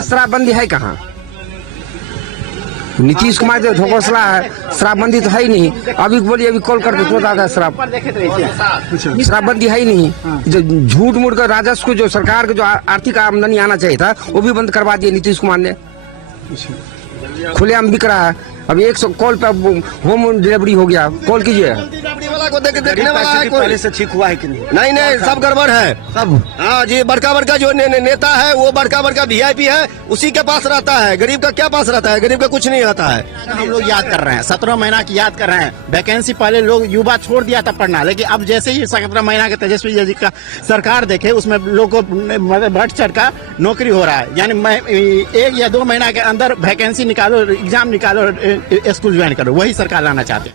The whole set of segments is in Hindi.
में शराबबंदी है कहाँ? नीतीश कुमार जो घोषणा है, शराबबंदी तो है ही नहीं। अभी बोलिए, अभी कॉल करके तो आता है शराबबंदी है ही नहीं। जो झूठ मूठ का राजस्व को, जो सरकार को जो आर्थिक आमदनी आना चाहिए था, वो भी बंद करवा दिया नीतीश कुमार ने। खुलेआम बिक रहा है। अभी 100 कॉल पे होम डिलीवरी हो गया। कॉल कीजिए। को देखने वाला है पहले से ठीक हुआ है कि नहीं? नहीं, सब गड़बड़ है सब। हाँ जी, बड़का जो नेता है वो बड़का VIP है, उसी के पास रहता है। गरीब का क्या पास रहता है? गरीब का कुछ नहीं रहता है। हम लोग याद कर रहे हैं, 17 महीना की याद कर रहे हैं। वैकेंसी पहले लोग युवा छोड़ दिया था पढ़ना, लेकिन अब जैसे ही 17 महीना के तेजस्वी जी का सरकार देखे, उसमें लोगों को बढ़ चढ़ का नौकरी हो रहा है। यानी 1 या 2 महीना के अंदर वैकेंसी निकालो, एग्जाम निकालो, स्कूल ज्वाइन करो, वही सरकार लाना चाहते हैं।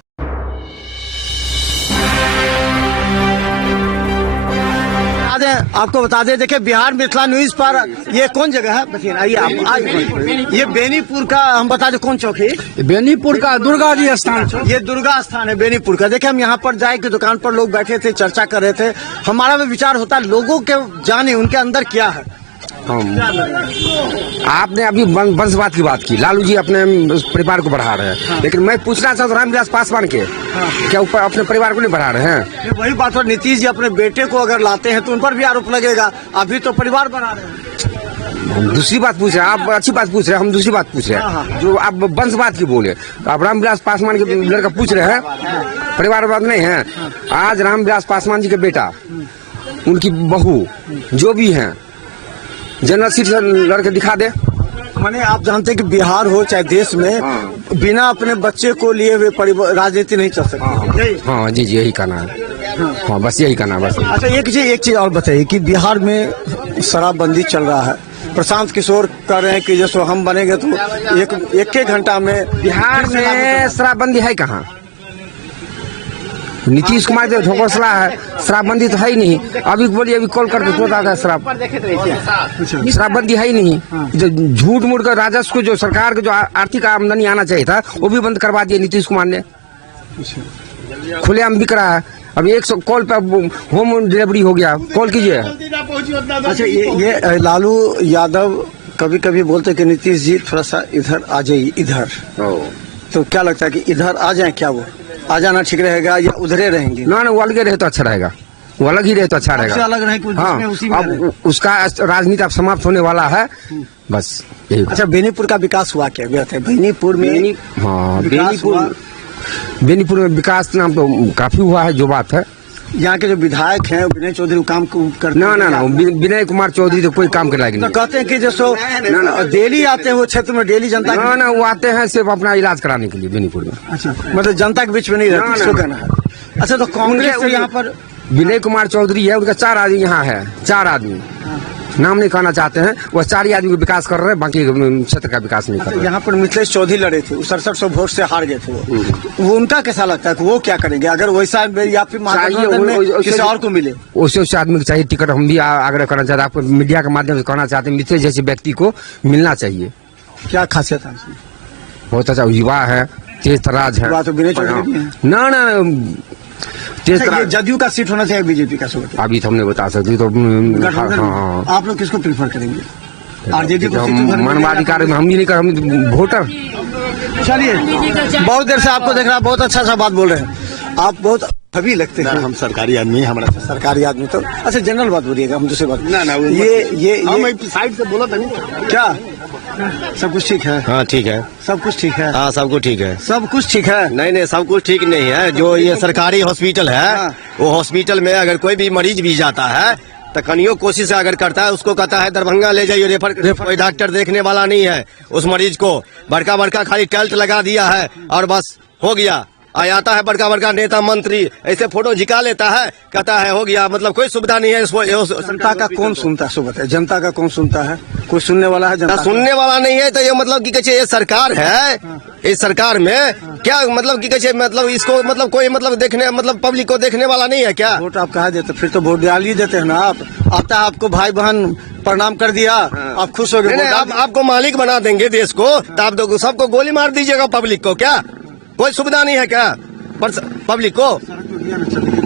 आपको बता दें, देखिए बिहार मिथिला न्यूज पर ये कौन जगह है? बताइए, आइए आप आइए। ये बेनीपुर का, हम बता दें कौन चौक है? बेनीपुर का दुर्गा जी स्थान। ये दुर्गा स्थान है बेनीपुर का। देखिए, हम यहाँ पर जाए की दुकान पर लोग बैठे थे, चर्चा कर रहे थे। हमारा भी विचार होता है लोगों के जाने उनके अंदर क्या है। आपने अभी वंशवाद की बात की, लालू जी अपने परिवार को बढ़ा रहे हैं, लेकिन मैं पूछना चाहता हूँ रामविलास पासवान के क्या ऊपर अपने परिवार को नहीं बढ़ा रहे हैं? वही बात है, नीतीश जी अपने बेटे को अगर लाते हैं तो उन पर भी आरोप लगेगा। अभी तो परिवार बढ़ा रहे हैं। हम दूसरी बात पूछ रहे हैं, आप अच्छी बात पूछ रहे हैं, हम दूसरी बात पूछ रहे हैं। जो आप वंशवाद की बोले, तो आप रामविलास पासवान के लड़का पूछ रहे हैं, परिवारवाद नहीं है। आज रामविलास पासवान जी के बेटा, उनकी बहू, जो भी है, जनरल सीट से लड़के दिखा दे। माने आप जानते हैं कि बिहार हो चाहे देश में, बिना अपने बच्चे को लिए हुए राजनीति नहीं चल सकती। हाँ जी, यही कहना है। हाँ, बस यही कहना है बस। अच्छा, एक चीज और बताइए कि बिहार में शराबबंदी चल रहा है। प्रशांत किशोर कह रहे हैं कि जैसे हम बनेंगे तो एक घंटा में बिहार में शराबबंदी है कहाँ? नीतीश कुमार जो घोषणा है, शराबबंदी तो है ही नहीं। अभी बोलिए, अभी कॉल करके तो आता है शराबबंदी है ही नहीं। जो झूठ मूठ का राजस्व को, जो सरकार को जो आर्थिक आमदनी आना चाहिए था, वो भी बंद करवा दिया नीतीश कुमार ने। खुलेआम बिक रहा है। अभी 100 कॉल पे होम डिलीवरी हो गया। कॉल कीजिए। अच्छा, ये लालू यादव कभी कभी बोलते कि नीतीश जी थोड़ा सा इधर आ जाइए, इधर। तो क्या लगता है कि इधर आ जाए? क्या वो आ जाना ठीक रहेगा या उधरे रहेंगे? ना, वो अलग रहे तो अच्छा रहेगा। वो अलग ही रहे तो अच्छा रहेगा। अलग रहे, हाँ, अब उसका राजनीति अब समाप्त होने वाला है, बस यही। अच्छा, बेनीपुर का विकास हुआ क्या? बेनीपुर में, हाँ, बेनीपुर में विकास नाम तो काफी हुआ है, जो बात है। यहाँ के जो विधायक हैं विनय चौधरी काम करते? ना, विनय कुमार चौधरी तो कोई काम करने तो कहते हैं कि जैसे डेली आते हैं वो क्षेत्र में, डेली जनता ना वो आते हैं सिर्फ अपना इलाज कराने के लिए बेनीपुर में। अच्छा, मतलब जनता के बीच में नहीं रहती, इसको कहना है। अच्छा, तो कांग्रेस यहाँ पर विनय कुमार चौधरी है, उनका 4 आदमी यहाँ है। 4 आदमी, नाम नहीं कहना चाहते हैं। वह 4 ही आदमी का विकास कर रहे हैं, बाकी क्षेत्र का विकास नहीं कर रहे। यहाँ पर मिथिलेश चौधरी लड़े थे, 6700 वोट से हार गए थे वो उनका कैसा लगता है कि वो क्या करेंगे अगर वैसा या फिर किसी और को मिले? उस आदमी को चाहिए टिकट। हम भी आग्रह करना चाहते हैं, आपको मीडिया के माध्यम से कहना चाहते हैं, मिथिलेश जैसे व्यक्ति को मिलना चाहिए। क्या खासियत है? बहुत अच्छा, युवा है, तेज तराज है। ना ये जदयू का सीट होना चाहिए, बीजेपी का? अभी तो हम नहीं बता सकते। तो आप लोग किसको प्रीफर करेंगे? आरजेडी को? मानवाधिकार में हम भी नहीं कर, हम वोटर। चलिए, बहुत देर से आपको देख रहा, बहुत अच्छा सा बात बोल रहे हैं आप, बहुत अभी लगते हैं। हम सरकारी आदमी, हमारा सरकारी आदमी तो अच्छा, जनरल बात बोलिएगा, हम दूसरी बात। ये साइड से बोला था नहीं क्या? सब कुछ ठीक है? हाँ ठीक है, सब कुछ ठीक है। हाँ सब कुछ ठीक है। सब कुछ ठीक है? नहीं, सब कुछ ठीक नहीं है। जो ये सरकारी हॉस्पिटल है, वो हॉस्पिटल में अगर कोई भी मरीज भी जाता है तो कनियो कोशिश अगर करता है, उसको कहता है दरभंगा ले जाइए, रेफर। कोई डॉक्टर देखने वाला नहीं है उस मरीज को। बड़का खाली टेल्ट लगा दिया है और बस हो गया। आता है बड़का नेता मंत्री, ऐसे फोटो झिका लेता है, कहता है हो गया। मतलब कोई सुविधा नहीं है इसको। जनता का कौन सुनता है? जनता का कौन सुनता है? कोई सुनने वाला है? जनता सुनने वाला नहीं है। तो ये मतलब की कहे ये सरकार है, इस सरकार में क्या मतलब की कहे मतलब इसको मतलब कोई मतलब देखने मतलब पब्लिक को देखने वाला नहीं है क्या? वोट आप कहा देते? फिर तो वोट डाल ही देते हैं ना आप। आता है आपको भाई बहन प्रणाम कर दिया, आप खुश हो गए। आपको मालिक बना देंगे देश को, तो आप सबको गोली मार दीजिएगा पब्लिक को। क्या कोई सुविधा नहीं है क्या पब्लिक को?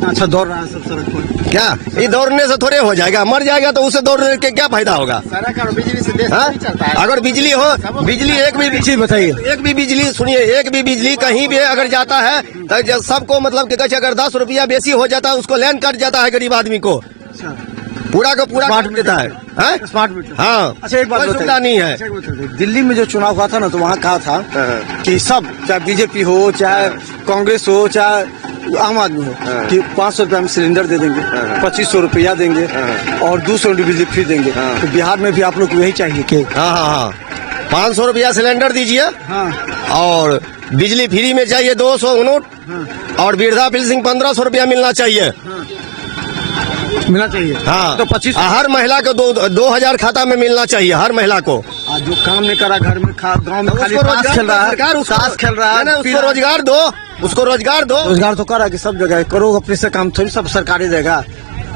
अच्छा दौड़ रहा है सब सड़क पर। क्या ये दौड़ने से थोड़े हो जाएगा, मर जाएगा तो उसे दौड़ने के क्या फायदा होगा। सड़क और बिजली से देश हाँ? नहीं चलता है। अगर बिजली हो, बिजली एक भी बिजली बताइए, एक भी बिजली सुनिए, एक भी बिजली कहीं भी अगर जाता है तो सबको मतलब कि अगर 10 रुपया बेसी हो जाता है उसको लाइन कट जाता है गरीब आदमी को, पूरा का पूरा काट देता है। Smart meter. हाँ, अच्छा एक बात कोई सुविधा नहीं है। दिल्ली में जो चुनाव हुआ था ना, तो वहाँ कहा था कि सब, चाहे बीजेपी हो, चाहे कांग्रेस हो, चाहे आम आदमी हो, कि 500 रुपया में सिलेंडर दे देंगे, 2500 रुपया देंगे और 200 यूनिट बिजली फ्री देंगे। तो बिहार में भी आप लोग को यही चाहिए कि हाँ 500 रुपया सिलेंडर दीजिए और बिजली फ्री में चाहिए 200 यूनिट और वृद्धा पेंशन 1500 रुपया मिलना चाहिए। मिलना चाहिए। हाँ, तो 25 हर महिला को 2000 खाता में मिलना चाहिए हर महिला को। जो काम नहीं करा घर में, गाँव में खाली उसको ताश रोजगार खेल रहा है, सरकार ताश खेल रहा है, उसको रोजगार दो, उसको रोजगार दो। रोजगार तो करा कि सब जगह करो, अपने से काम थोड़ी सब सरकारी देगा।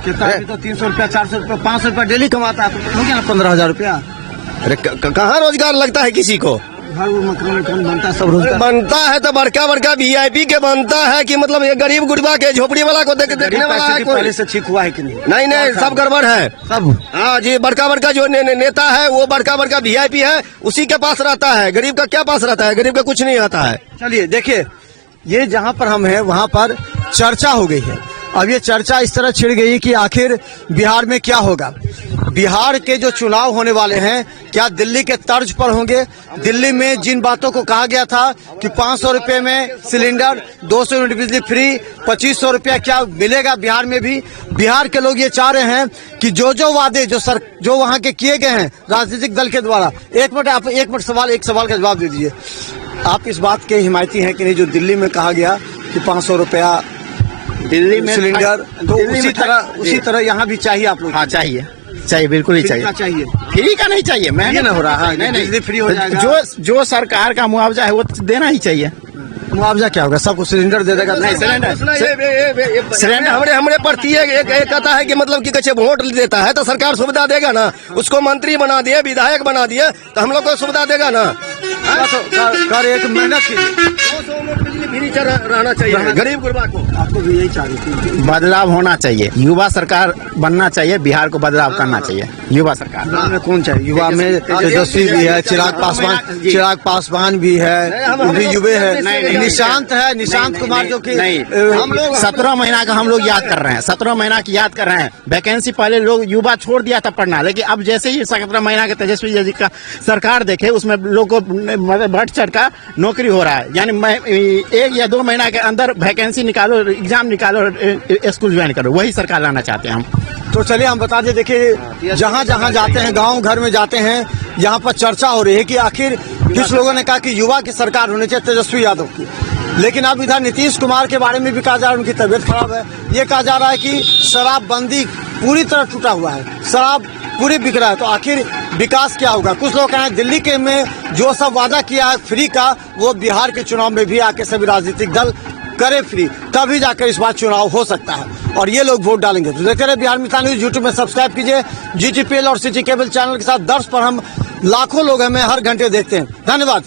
कितना तो 300 रुपया, 400 रुपया, 500 रुपया डेली कमाता है, तो हो गया ना 15,000 रुपया। अरे कहाँ रोजगार लगता है किसी को? घर मकान बनता है, सब रोजगार बनता है तो बड़का बड़का VIP के बनता है कि मतलब ये गरीब गुरबा के झोपड़ी वाला को देखने वाला है कोई? पहले से ठीक हुआ है कि नहीं? नहीं सब गड़बड़ है सब। हाँ जी, बड़का बड़का जो नेता है वो बड़का बड़का VIP है, उसी के पास रहता है। गरीब का क्या पास रहता है? गरीब का कुछ नहीं आता है। चलिए देखिए, ये जहाँ पर हम हैं वहाँ पर चर्चा हो गई है। अब ये चर्चा इस तरह छिड़ गई कि आखिर बिहार में क्या होगा। बिहार के जो चुनाव होने वाले हैं, क्या दिल्ली के तर्ज पर होंगे? दिल्ली में जिन बातों को कहा गया था कि 500 रुपये में सिलेंडर, 200 यूनिट बिजली फ्री, 2500 रुपया, क्या मिलेगा बिहार में भी? बिहार के लोग ये चाह रहे हैं कि जो वादे जो वहाँ के किए गए हैं राजनीतिक दल के द्वारा। एक मिनट सवाल का जवाब दे दीजिए। आप इस बात के हिमायती हैं कि नहीं, जो दिल्ली में कहा गया कि 500 रुपया दिल्ली में सिलेंडर, तो उसी तरह यहाँ भी चाहिए आप लोग? हाँ चाहिए, बिल्कुल ही चाहिए। चाहिए, फ्री का नहीं चाहिए, महंगा ना हो रहा है। नहीं बिजली फ्री हो जाएगा। जो सरकार का मुआवजा है वो देना ही चाहिए। मुआवजा क्या होगा? सबको सिलेंडर दे देगा? नहीं, सिलेंडर हमरे प्रति एक कहता है कि मतलब कि कैसे वोट देता है तो सरकार सुविधा देगा ना, उसको मंत्री बना दिए, विधायक बना दिए तो हम लोग को सुविधा देगा ना। कर एक मेहनत की 200 यूनिट बिजली फ्री रहना चाहिए गरीब गुरबा को। आपको भी यही चाहिए? बदलाव होना चाहिए, युवा सरकार बनना चाहिए, बिहार को बदलाव करना चाहिए। युवा सरकार में कौन चाहिए? युवा में तेजस्वी भी है, चिराग पासवान भी है, वो भी युवा है, निशांत कुमार जो कि हम लोग 17 महीना का हम लोग याद कर रहे हैं, 17 महीना की याद कर रहे हैं। वैकेंसी पहले लोग युवा छोड़ दिया था पढ़ना, लेकिन अब जैसे ही 17 महीना के तेजस्वी जी का सरकार देखे, उसमें लोगों को बढ़ चढ़ का नौकरी हो रहा है। यानी 1 या 2 महीना के अंदर वैकेंसी निकालो, एग्जाम निकालो, स्कूल ज्वाइन करो, वही सरकार लाना चाहते हैं हम। तो चलिए हम बता दें, देखिए जहाँ जाते हैं, गांव घर में जाते हैं, यहाँ पर चर्चा हो रही है कि आखिर कुछ लोगों ने कहा कि युवा की सरकार होनी चाहिए तेजस्वी यादव की, लेकिन अब इधर नीतीश कुमार के बारे में भी कहा जा रहा है उनकी तबीयत खराब है। ये कहा जा रहा है कि शराबबंदी पूरी तरह टूटा हुआ है, शराब पूरी बिक रहा है। तो आखिर विकास क्या होगा? कुछ लोग कह रहे हैं दिल्ली के में जो सब वादा किया है फ्री का, वो बिहार के चुनाव में भी आके सभी राजनीतिक दल करे फ्री, तभी जाकर इस बार चुनाव हो सकता है और ये लोग वोट डालेंगे। तो देखते रहे बिहार मिसाल न्यूज, यूट्यूब में सब्सक्राइब कीजिए। GTPL और सिटी केबल चैनल के साथ दर्श पर हम लाखों लोग हमें हर घंटे देखते हैं। धन्यवाद।